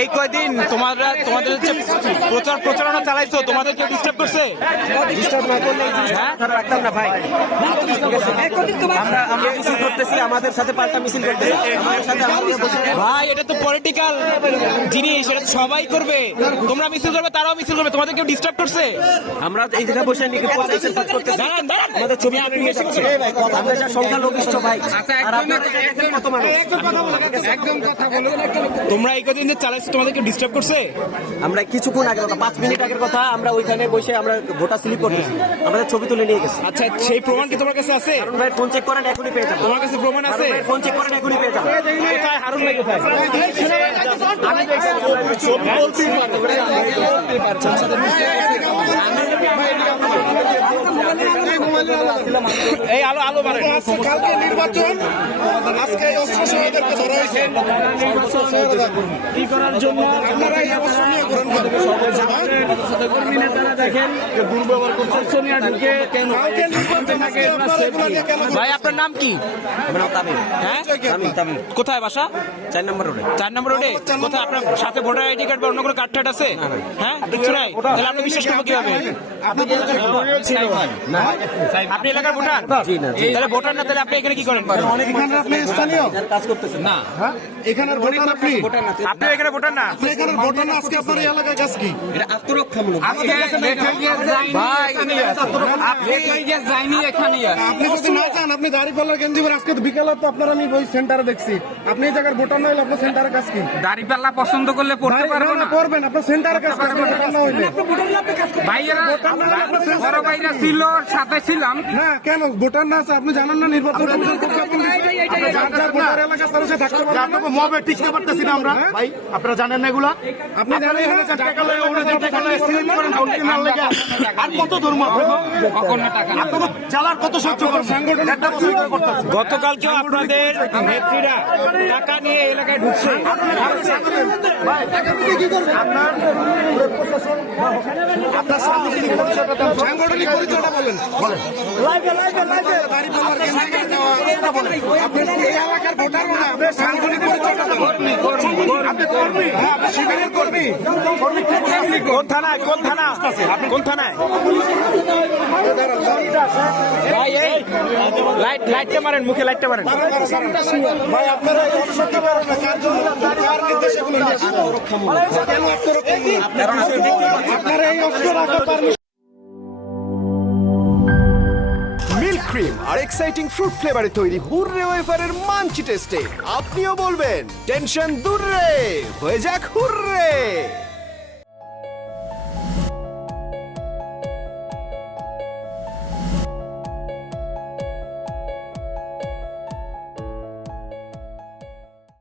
এই কয়দিন তোমাদের হচ্ছে প্রচারণা চালাইছো, তোমাদের কেউ ডিস্টার্ব করছে? ডিস্টার্ব না করলে রাখতাম না ভাই। আমরা মিছিল করতেছি, আমাদের সাথে পাল্টা মিছিল করতেছি ভাই। এটা তো পলিটিক্যাল জিনিস, এটা তো সবাই করবে। তোমরা মিছিল করবে, তারাও মিছিল করবে, তোমাদের কেউ ডিস্টার্ব করছে? আমরা এই জায়গায় বসে করতেছি, আমাদের ছবি তুলে নিয়ে যাচ্ছে। আমরা যা সংখ্যালঘিষ্ঠ ভাই, আর আপনারা দেখেন কত মানুষ। তোমরা এই কদিন যে চালাইছো, তোমাদের কেউ ডিস্টার্ব করছে? আমরা কিছুক্ষণ আগের কথা, 5 মিনিট আগের কথা, আমরা ওইখানে বসে আমরা ভোটার স্লিপ করতেছি, আমাদের ছবি তুলে নিয়ে গেছে। আচ্ছা, সেই প্রমাণ কি তোমার কাছে আছে? হারুন ভাই ফোন চেক করেন, এখনই পেয়ে যাবেন। তোমার কাছে প্রমাণ আছে? ফোন চেক করেন, এখনই পেয়ে যাবেন। কোথায় হারুন ভাই, কোথায়? এই আলো আলো মারে। কালকে নির্বাচন, আজকে অস্ত্র সহায়দেরকে ধরা হয়েছে কি করার জন্য আপনারা এই অস্ত্র নিয়ে গ্রহণ করেন। কর্মী নেতারা দেখেন দুর্ব্যবহার করছে, সোনিয়া ঢুকে কেন? কালকে নির্বাচন, আজকে আপনারা এগুলো নিয়ে কেন ভাই আপনার নাম কি? হ্যাঁ, তামিম। কোথায় বাসা? 4 নম্বর রোডে। 4 নম্বর রোডে। কোথায় আপনার সাথে ভোটার আইডি কার্ড বা অন্য কোনো কার্ড টার্ড আছে? হ্যাঁ, কিছু নাই। তাহলে আপনি বিশ্বাস করবো কিভাবে? আপনি এলাকার ভোটার? তাহলে ভোটার না, তাহলে আপনি এখানে কি করেন? এখানে আপনি স্থানীয় কাজ করতেছেন না, এখানের ভোটার আপনি আপনি এখানে ভোটার না। আপনি এখানের ভোটার না, আজকে আপনার এই এলাকায় কাজ কি? এটা আত্মরক্ষামূলক। ভাই, আপনি যদি না চান, আপনি দাঁড়িপাল্লার গেঞ্জি পরে, আজকে বিকালে তো আপনার আমি ওই সেন্টারে দেখছি, আপনি এই জায়গার ভোটার না হলে আপনার সেন্টারে কাজ কি? দাড়িপাল্লা পছন্দ করলে পড়তে পারবো না। করবেন, আপনার সেন্টারে কাজ করবেন, ভোটার না হইলে। ভাইয়েরা বড় ভাইরা ছিল, সাথে ছিলাম। না কেন ভোটার না আছে আপনি জানেন না? নির্বাচন কমিশন কর্তৃপক্ষ আপনি যার যার ভোটার এলাকা তার সাথে থাকতে পারবেন না। মবে টিকতে পারতেছি না আমরা ভাই, আপনারা জানেন না এগুলা? আপনি জানেন এখানে না? টাকা লাগে, ওখানে টাকা লাগে, সিলেক্ট করেন অরিজিনাল লাগে। আর কত ধর্ম আপনারা? আপনারা জ্বালার কত সহ্য করেন? সাংগঠনিক একটা বছর ধরে করতেছেন। গতকালকেও আপনাদের নেত্রীরা টাকা নিয়ে এলাকায় ঢুকছে। আপনার সাংগঠনিক পরিচয়টা দেন। সাংগঠনিক পরিচয়টা বলেন। দাঁড়িপাল্লার গেঞ্জি পরে যাওয়া। আপনি এই এলাকার ভোটার না, আপনি সাংগঠনিক পরিচয়টা বলেন। আপনি কর্মী? হ্যাঁ, আপনি শিবিরের কর্মী। কোন থানায়? কোন থানা? কোন থানায়? ভাই, এই লাইটটা মারেন, মুখে লাইটটা মারেন। ভাই আপনারা এই অবসরটা পারেন না, কার জন্য? কার নির্দেশে এগুলো নিয়ে আসেন? কেন আত্মরক্ষামূলক? আপনারা এই অস্ত্র রাখার পারমিশন মিল্ক ক্রিম আর এক্সাইটিং ফ্রুট ফ্লেভারে তৈরি হুররে ওয়েফারের মাঞ্চি টেস্টে আপনিও বলবেন টেনশন দূর রে, হয়ে যাক হুররে।